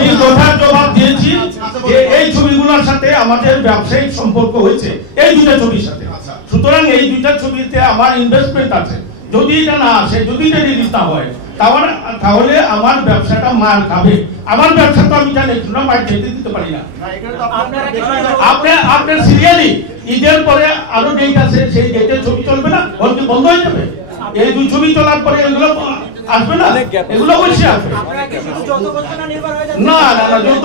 আমি যথার জবাব দিয়েছি যে এই ছবিগুলোর সাথে আমাদের ব্যবসায়িক সম্পর্ক হয়েছে এই দুইটা ছবির সাথে। সুতরাং এই দুইটা ছবিতে আমার ইনভেস্টমেন্ট আছে। যদি এটা না আসে, যদি এটা রিলিজ না হয়, তাহলে আমার ব্যবসাটা মার খাবে। আমার ব্যবসা তো আমি জানি না, বাইরে যেতে দিতে পারি না। আপনার সিরিয়ালি ঈদের পরে আরো ডেট আছে, সেই ডেটে ছবি চলবে না, বন্ধ হয়ে যাবে। এই দুই ছবি চলার পরে এগুলো আসবে না, এগুলো অবশ্যই আসবে। না না না, যৌথ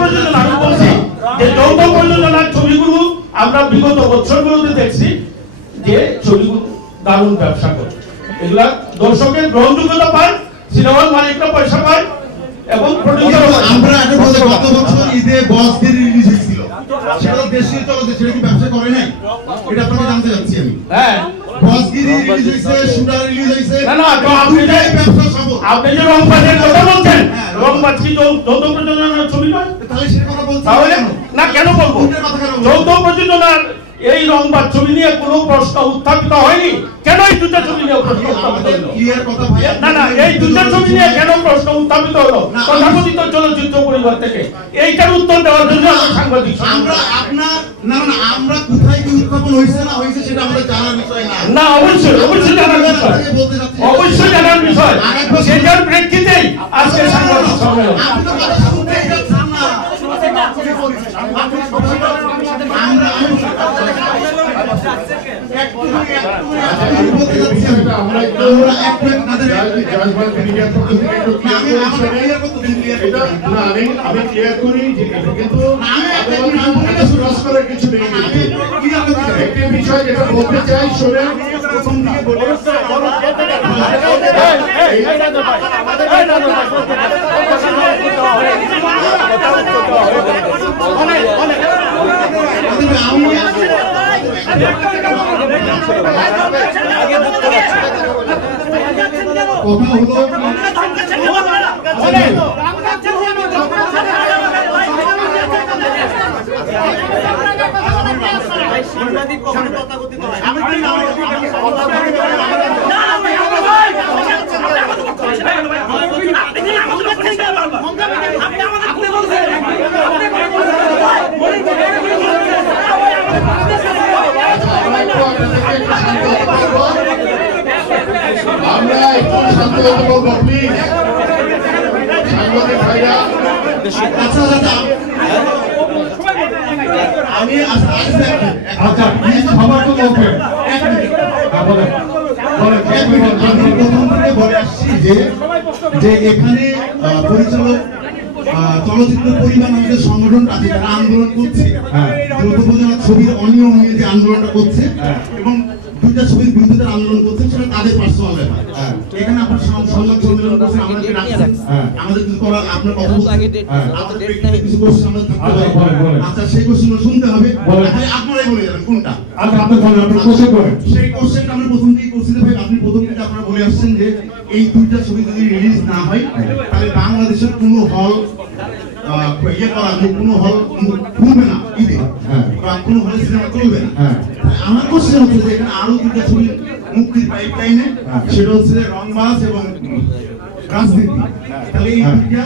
প্রযোজনা আমি বলছি যে যৌথ প্রযোজনার ছবিগুলো আমরা বিগত বছরগুলোতে দেখছি যে ছবিগুলো দারুণ ব্যবসা করে। এগুলা দর্শকের গ্রহণযোগ্যতা পায়, সিনেমার মালিকরা পয়সা পায় এবং প্রডিউসার। আমরা গত বছর ঈদে বসগিরি রিলিজ হয়েছিল, সেটা দেশীয় চলচ্চিত্র, সেটা কি ব্যবসা করে নাই? এটা আপনাকে জানতে চাচ্ছি আমি। হ্যাঁ, বসগিরি রিলিজ হয়েছে, শুটার রিলিজ হয়েছে। না না, তো আপনি যে রংবাজের কথা বলছেন, রংবাজ কি যৌথ প্রযোজনার ছবি নয়? তাহলে সেটা কথা বলছেন তাহলে না, কেন বলবো? যৌথ প্রযোজনার এই রংবাজ ছবি নিয়ে কোনো প্রশ্ন উত্থাপিত হয়নি। কেন এই দুটো ছবি নিয়ে প্রশ্ন উত্থাপিত হলো? না না, এই দুটো ছবি নিয়ে কেন প্রশ্ন উত্থাপিত হলো তথাকথিত চলচ্চিত্র পরিবার থেকে? এইটার উত্তর দেওয়ার জন্য আমরা সাংবাদিক। আমরা কোথায় কি উত্থাপন হয়েছে না হয়েছে সেটা আমাদের জানার বিষয় না। না, অবশ্যই জানার বিষয়, অবশ্যই জানার বিষয়। সেটার প্রেক্ষিতেই আজকে সাংবাদিক সম্মেলন। আমি ক্লিয়ার করি যে এটা কিন্তু কিছু নেই। একটি বিষয় যেটা বলতে চাই, শোনেন, প্রথম দিকে বলে আমরা একটু শান্ত হতে বলবো, প্লিজ। সাংবাদিক ভাইরা, আমি আচ্ছা প্লিজ সবার তো বলবেন। আমি প্রথম থেকে বলে আসছি যে এখানে পরিচালক চলচ্চিত্র পরিবার আমাদের সংগঠনটা আছে, যারা আন্দোলন করছে, যৌথ প্রযোজনা ছবির অনিয়ম নিয়ে যে আন্দোলনটা করছে এবং দুইটা ছবির বিরুদ্ধে আন্দোলন করছে, সেটা তাদের পার্সোনাল ব্যাপার। এখানে আপনার সংবাদ সম্মেলন করছেন, আমাদেরকে রাখছেন, আমাদের কিছু করার, আপনার কথা বলছেন, কিছু কোশ্চেন আমাদের থাকতে পারে। আচ্ছা, সেই কোশ্চেন শুনতে হবে, আপনারাই বলে যাবেন কোনটা। আচ্ছা, আপনি বলেন, আপনি কোশ্চেন করেন। সেই কোশ্চেনটা আমরা প্রথম থেকেই করছি ভাই। আপনি প্রথম থেকে আপনারা বলে আসছেন যে এই দুইটা ছবি যদি রিলিজ না হয় তাহলে বাংলাদেশের কোনো হল কোনো হল খুলবে না ঈদে, বা কোনো হলে সিনেমা চলবে না। আমার কোশ্চেন হচ্ছে যে এখানে আরো দুটো ছবি মুক্তির পাইপলাইনে, সেটা হচ্ছে রংবাজ এবং রাজনীতি। তাহলে এই দুইটা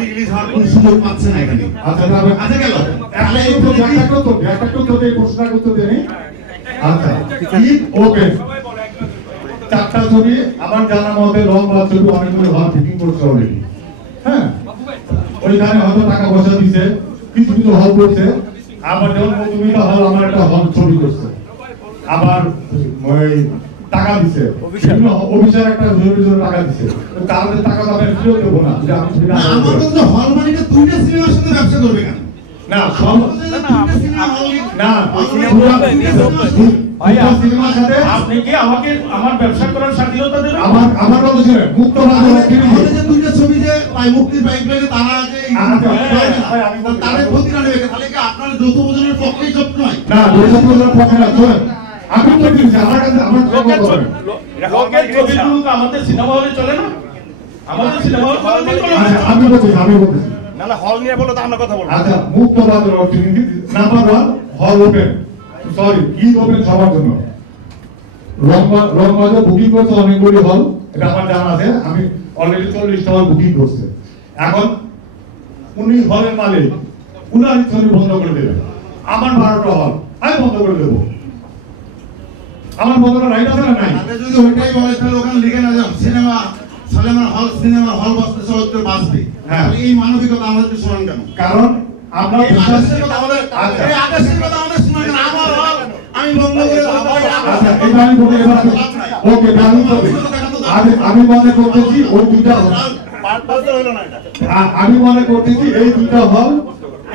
রিলিজ হওয়ার কোনো সুযোগ পাচ্ছে না এখানে। আচ্ছা গেল, তাহলে এই প্রশ্ন করতে দেন। আচ্ছা, ঈদ ওপেন, চারটা ছবি আমার জানা মতে রংবাজ ছবি অনেকগুলো হল বুকিং করছে অলরেডি। হ্যাঁ, ওইখানে হয়তো টাকা পয়সা দিচ্ছে, কিছু কিছু হল করছে। আবার যেমন মধুমিতা হল আমার একটা হল ছবি করছে, আবার ওই টাকা দিচ্ছে, অফিসার একটা টাকা দিচ্ছে। তাদের টাকা তো আমি ফেরত দেবো না। আমার তো হল মালিকরা দুইটা সিনেমার সাথে ব্যবসা করবে কেন? না, আপনি কি আমাকে আমার ব্যবসা করার স্বাধীনতা দেবেন? আমার কথা ছিল মুক্ত দুইটা ছবি যে মুক্তির পাইপলাইনে তারা তাদের ক্ষতি না নেবে, তাহলে কি আপনার যৌথ প্রযোজনের পক্ষেই জব নয়? না, যৌথ প্রযোজনের পক্ষে না। আমি তো দিচ্ছি আমার কাছে, আমার ছবিগুলো আমাদের সিনেমা হলে চলে না, আমাদের সিনেমা হল আমি বলতেছি না না, হল নিয়ে বলো তো আমরা কথা বলবো। আচ্ছা, মুক্ত বাজার অর্থনীতি নাম্বার 1 হল ওপেন, সরি ঈদ ওপেন সবার জন্য। রংবাজার বুকিং করছে অনেকগুলি হল, এটা আমার জানা আছে। আমি অলরেডি 40টা হল বুকিং করছে। এখন উনি হলের মালিক, উনারই ছবি বন্ধ করে দেবেন, আমার 12টা হল আমি বন্ধ করে দেবো, আমার বন্ধ করার রাইট আছে না নাই? যদি ওইটাই বলে তাহলে ওখানে লিখে না যাও সিনেমা সিনেমার হল বাঁচতে চলতে বাঁচবে। হ্যাঁ, এই মানবিকতা আমাদের শোনান কেন? কারণ আমরা এই আদেশের কথা আমাদের শোনান কেন? আমার হল আমি বন্ধ করে দেবো। আচ্ছা, এটা আমি বলে এবার ওকে দাঁড়ান তবে আমি মনে করতেছি ওই দুইটা হল, আমি মনে করতেছি এই দুইটা হল,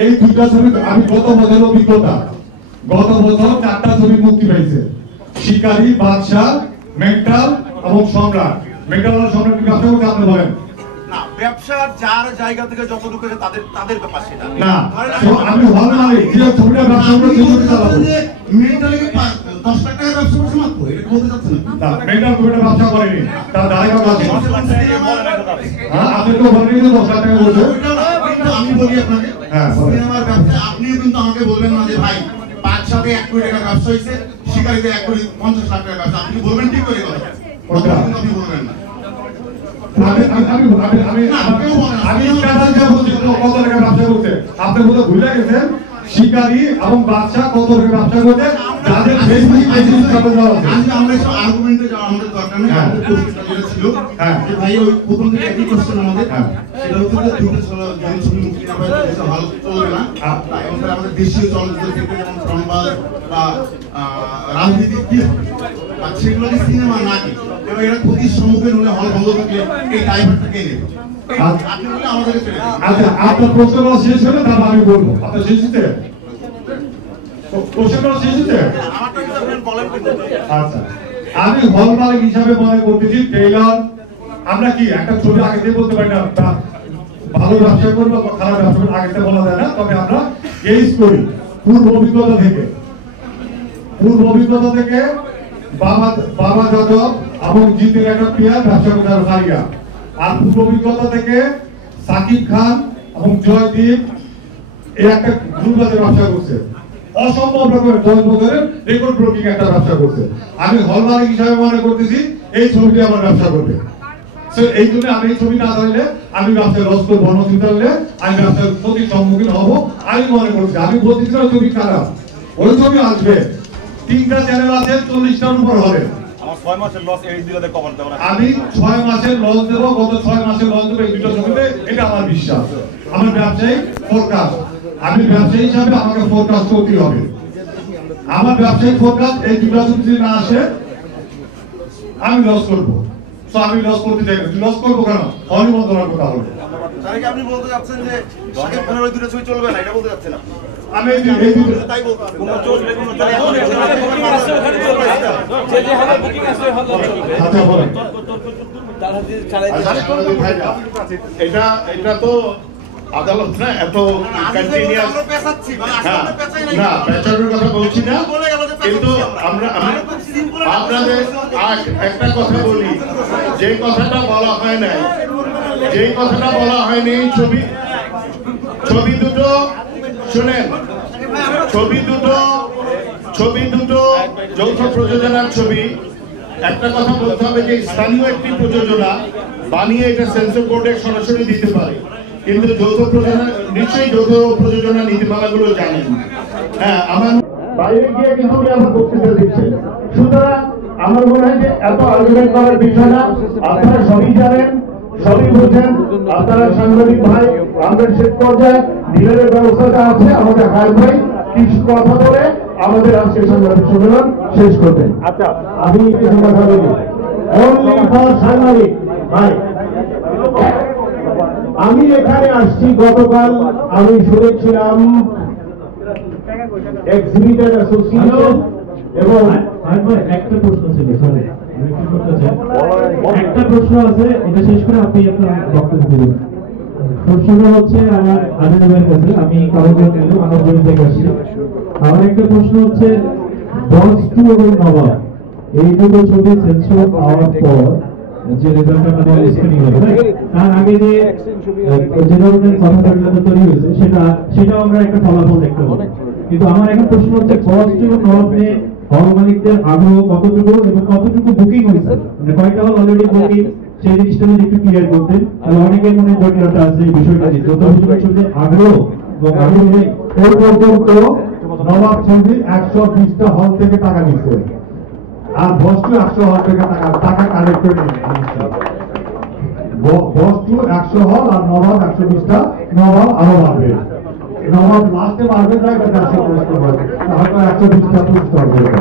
এই দুইটা ছবি আমি গত বছরের অভিজ্ঞতা, গত বছর 4টা ছবি মুক্তি পেয়েছে, শিকারী, বাদশা, মেন্টাল এবং সম্রাট। মেন্টাল আর সম্রাট কি ব্যবসা করতে আপনি বলেন না, ব্যবসার যার জায়গা থেকে যতটুকু আছে তাদের ব্যাপার সেটা না, তো আমি হল মালিক যে ছবিটা ব্যবসা করে সেই ছবি চালাবো মেন্টালি 10 লাখ টাকা ব্যবসা করছে মাত্র, এটা বলতে চাচ্ছেন না? না, মেন্টাল ছবিটা ব্যবসা করেনি, তার ধারে কাজ আছে। হ্যাঁ, আপনি তো বলেন যে 10 লাখ টাকা বলছে। আমি বলি আপনাকে, হ্যাঁ, সিনেমার ব্যবসা আপনিও কিন্তু আমাকে বলবেন না যে ভাই বাদশাতে 1 কোটি টাকা ব্যবসা হয়েছে, শিকারীতে 1 কোটি 50 লাখ টাকা ব্যবসা, আপনি বলবেন ঠিক করে কথা, আপনি বলবেন না। আপনি বোধ ভুলে গেছেন শিকারী এবং বাদশা কত টাকা ব্যবসা করতে, যাদের আমরা সব আর্গুমেন্টে যাওয়া আমাদের দরকার নেই। আমাদের প্রশ্নটা যেটা ছিল যে ভাই ওই প্রথম থেকে একই কোশ্চেন আমাদের, সেটা হচ্ছে যে দুটো যদি ছবি মুক্তি না পায় সেটা ভালো চলবে না। এবং তাহলে আমাদের দেশীয় চলচ্চিত্র ক্ষেত্রে যেমন সংবাদ বা রাজনীতিক কি আর সেগুলো যে সিনেমা নাকি, এবং এরা ক্ষতির সম্মুখীন হলে হল বন্ধ থাকলে এই ড্রাইভারটা কে নেবে? আপনি বলে আমাদেরকে ছেড়ে দিন। আচ্ছা, আপনার প্রশ্নটা শেষ হলে তারপর আমি বলবো। আপনার শেষ হতে প্রশ্নটা শেষ হতে আচ্ছা, আমি হল মালিক হিসাবে মনে করতেছি ট্রেইলার আমরা কি একটা ছবি আগে দিয়ে বলতে পারি না ভালো ব্যবসা করবো বা খারাপ ব্যবসা করবো আগে বলা যায় না, তবে আমরা গেজ করি পূর্ব অভিজ্ঞতা থেকে বাবা যাদব এবং জিতের একটা পেয়ার ব্যবসা করতে হারিয়া, আর পূর্ব অভিজ্ঞতা থেকে সাকিব খান এবং জয়দীপ এই একটা গ্রুপে ব্যবসা করছে, অসম্ভব রকমের 10 বছরের রেকর্ড ব্রেকিং একটা ব্যবসা করছে। আমি হল মালিক হিসাবে মনে করতেছি এই ছবিটি আমার ব্যবসা করবে, এই জন্য আমি এই ছবি না ধরলে আমি ব্যবসায় লস করবো, অনচিন্তালে আমি ব্যবসার ক্ষতির সম্মুখীন হবো আমি মনে করছি। আমি বলতেছি না ছবি খারাপ, ওই ছবি আসবে, 3টা চ্যানেল আছে, 40টার উপর হবে। আমার 6 মাসের লস এই দিলাতে কভার দেব না, আমি 6 মাসের লস দেব, গত 6 মাসের লস দেব এই দুটো ছবিতে, এটা আমার বিশ্বাস, আমার ব্যবসায়িক ফোরকাস্ট। আমি ব্যবসায়ী হিসাবে আমাকে ফোরকাস্ট করতে হবে, আমার ব্যবসায়িক ফোরকাস্ট এই দুটো ছবি না আসে আমি লস করবো। তো আমি লস করতে চাই না, লস করবো কেন? হলি বন্ধ করার কথা বলবো। তার কি আপনি বলতে যাচ্ছেন যে সাকিব খানের ওই দুটো ছবি চলবে না, এটা বলতে যাচ্ছেন? আমি এই দুটো তাই বলতে কোনো চলবে কোনো আচ্ছা বলেন। এটা তো আদালত না, এত কন্টিনিউয়াস না, পেছানোর কথা বলছি না, কিন্তু আপনাদের একটা কথা বলি, যে কথাটা বলা হয় নাই, ছবি দুটো শুনেন, ছবি দুটো যৌথ প্রযোজনার ছবি। একটা কথা বলতে হবে যে স্থানীয় একটি প্রযোজনা বানিয়ে এটা সেন্সর বোর্ডে সরাসরি দিতে পারে, কিন্তু যৌথ প্রযোজনা নিশ্চয়ই যৌথ প্রযোজনা নীতিমালাগুলো জানেন। হ্যাঁ, আমার বাইরে গিয়ে কিন্তু আমার বক্তৃতা দিচ্ছেন, সুতরাং আমার মনে হয় যে এত আর্গুমেন্ট করার বিষয় না, আপনারা সবই জানেন, সবই বুঝেন, আপনারা সাংবাদিক ভাই, আমাদের শেষ পর্যায়ে ডিলারের ব্যবস্থাটা আছে, আমাদের হাই ভাই কিছু কথা বলে আমাদের আজকে সাংবাদিক সম্মেলন শেষ করবেন। আচ্ছা, আমি কিছু কথা বলি, অনলি ফর সাংবাদিক ভাই। আমি এখানে আসছি গতকাল, আমি শুনেছিলাম এক্সিবিটর অ্যাসোসিয়েশন এবং একটা প্রশ্ন ছিল, সরি একটা প্রশ্ন আছে, এটা শেষ করে আপনি আপনার বক্তব্য দিবেন। প্রশ্নটা হচ্ছে আমার আদিনবের কাছে, আমি কাগজের আমার জমি থেকে আসছি। আমার একটা প্রশ্ন হচ্ছে বস 2 এবং নবাব এই দুটো ছবি সেন্সর পাওয়ার পর যে রেজাল্ট আমাদের স্ক্রিনিং হবে, তার আগে যে ধরনের কথাবার্তা তৈরি হয়েছে সেটাও আমরা একটা ফলাফল দেখতে পাবো। কিন্তু আমার এখন প্রশ্ন হচ্ছে বস 2 এবং নবাব নিয়ে হল মালিকদের আগ্রহ কতটুকু এবং কতটুকু বুকিং হয়েছে, মানে কয়টা হল অলরেডি বুকিং, সেই জিনিসটা যদি একটু ক্লিয়ার করতেন তাহলে অনেকের মনে জটিলতা আছে এই বিষয়টা নিয়ে। যত বিষয়ে আগ্রহ এবং আগ্রহ এই পর্যন্ত নবাব ছবি 120টা হল থেকে টাকা নিচ্ছে, আর বস্তু 100 হল থেকে টাকা কালেক্ট করে নিচ্ছে। বস্তু 100 হল আর নবাব 120টা, নবাব আরো বাড়বে, নবাব লাস্টে বাড়বে তাই 150 পুরস্কার পাবে, হয়তো 120টা পুরস্কার পাবে।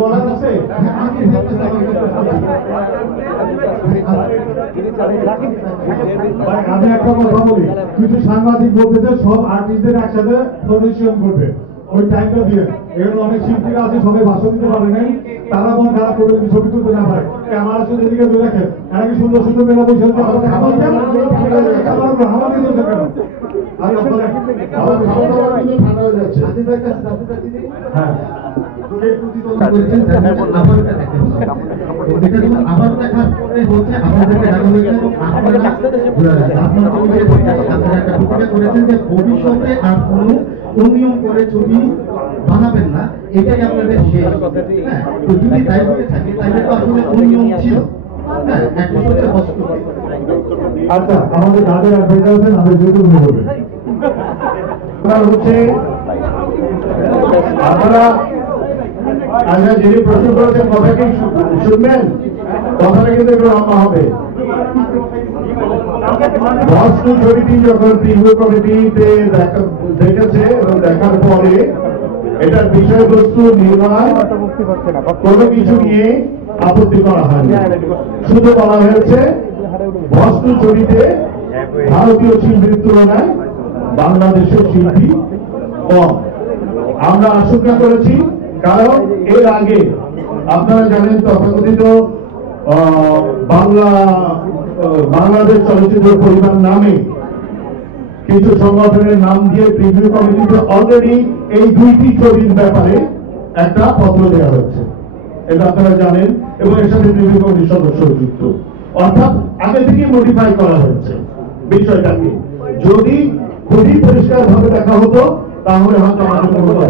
বলার আছে আমি একটা কথা বলি, কিছু সাংবাদিক বলতেছে সব আর্টিস্টদের একসাথে প্রদর্শন করবে, ওই টাইমটা দিয়ে এগুলো অনেক শিল্পীরা আছে সবাই ভাষণ দিতে পারে নাই, তারা মন খারাপ করে ছবি তুলতে না পারে। ক্যামেরা শুধু এদিকে ধরে রাখেন, এরা কি সুন্দর সুন্দর মেলা বসে আবার দেখার পরে হচ্ছে আপনাদেরকে জানা হয়েছে এবং আপনারা একটা প্রতিজ্ঞা করেছেন যে ভবিষ্যতে আর কোনো অনিয়ম করে ছবি বানাবেন না, এটাই আপনাদের শেষ। হ্যাঁ, তো যদি তাই হয়ে থাকে তাহলে তো আসলে অনিয়ম ছিল। হ্যাঁ, একটা হচ্ছে বস্তু। আচ্ছা, আমাদের যাদের অ্যাডভাইজার আছেন আমাদের যেহেতু বলবেন হচ্ছে আপনারা আচ্ছা যিনি প্রশ্ন করেছেন কথা কি শুনবেন, কথাটা কিন্তু একটু লম্বা হবে। বস্তু ছবিটি যখন প্রিভিউ কমিটিতে দেখেছে এবং দেখার পরে এটার বিষয়বস্তু নির্মাণ কোনো কিছু নিয়ে আপত্তি করা হয়নি, শুধু বলা হয়েছে বস্তু ছবিতে ভারতীয় শিল্পীর তুলনায় বাংলাদেশের শিল্পী কম। আমরা আশঙ্কা করেছি, কারণ এর আগে আপনারা জানেন তথাকথিত বাংলাদেশ চলচ্চিত্র পরিবার নামে কিছু সংগঠনের নাম দিয়ে প্রিভিউ কমিটিতে অলরেডি এই দুইটি ছবির ব্যাপারে একটা পত্র দেওয়া হচ্ছে, এটা আপনারা জানেন, এবং এর সাথে প্রিভিউ কমিটির সদস্য যুক্ত, অর্থাৎ আগে থেকে মডিফাই করা হয়েছে বিষয়টাকে। যদি খুবই পরিষ্কার ভাবে দেখা হতো তাহলে হয়তো আমাদের কোনো কথা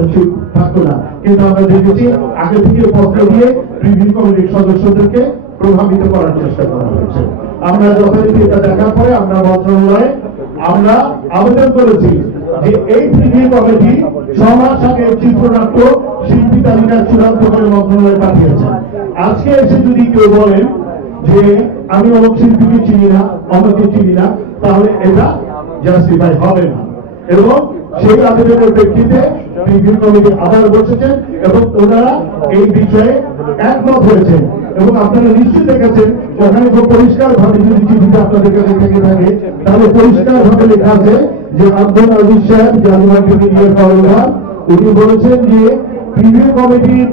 থাকতো না, কিন্তু আমরা দেখেছি আগে থেকে পত্র দিয়ে প্রিভিউ কমিটির সদস্যদেরকে প্রভাবিত করার চেষ্টা করা হয়েছে। আমরা যথারীতি এটা দেখার পরে আমরা মন্ত্রণালয়ে আমরা আবেদন করেছি যে এই প্রিভিউ কমিটি 6 মাস আগে চিত্রনাট্য শিল্পী তালিকা চূড়ান্ত করে মন্ত্রণালয়ে পাঠিয়েছে। আজকে এসে যদি কেউ বলেন যে আমি অমুক শিল্পীকে চিনি না, অমুককে চিনি না, তাহলে এটা জাস্টিফাই হবে না। এবং সেই আবেদনের প্রেক্ষিতে প্রিভিউ কমিটি আবার বসেছেন এবং ওনারা এই বিষয়ে একমত হয়েছেন। এবং আপনারা নিশ্চিত দেখেছেন ওখানে খুব পরিষ্কার ভাবে যদি চিঠিটা আপনাদের কাছে থেকে থাকে তাহলে পরিষ্কার ভাবে লেখা আছে যে আব্দুল আজিজ সাহেব জানুয়ারি মিডিয়ার কর্মধার উনি বলেছেন যে প্রিভিউ কমিটির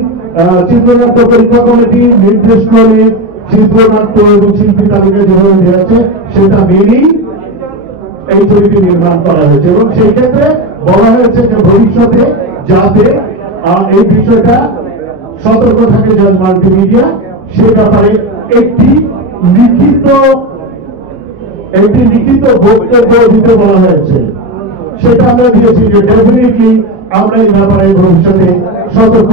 চিত্রনাট্য পরীক্ষা কমিটি নির্দেশ করে চিত্রনাট্য এবং শিল্পী তালিকা যেভাবে দেওয়া আছে সেটা মেনেই এই ছবিটি নির্মাণ করা হয়েছে। এবং সেই ক্ষেত্রে বলা হয়েছে যে ভবিষ্যতে যাতে এই বিষয়টা সতর্ক থাকে জাজ মাল্টিমিডিয়া, সে ব্যাপারে একটি লিখিত বক্তব্য দিতে বলা হয়েছে। সেটা আমরা দিয়েছি যে ডেফিনেটলি আমরা এই ব্যাপারে ভবিষ্যতে সতর্ক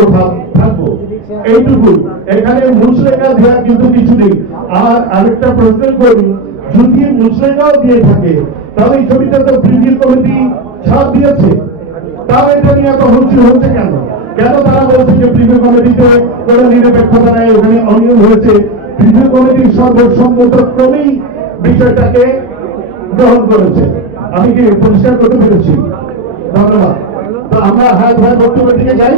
থাকবো। এইটুকু, এখানে মুচলেখা দেওয়ার কিন্তু কিছু নেই। আর আরেকটা প্রশ্ন করি, যদি মুচলেখাও দিয়ে থাকে তাহলে এই ছবিটা তো প্রিভিউ কমিটি ছাড় দিয়েছে, তাও এটা নিয়ে এত হচ্ছে কেন? কেন তারা বলছে যে প্রিভিউ কমিটিতে কোনো নিরপেক্ষতা নাই, ওখানে অনিয়ম হয়েছে? প্রিভিউ কমিটির সর্বসম্মতক্রমেই বিষয়টাকে গ্রহণ করেছে। আমি কি পরিষ্কার করতে পেরেছি? ধন্যবাদ। তো আমরা হাত ভাই বক্তব্য দিকে যাই।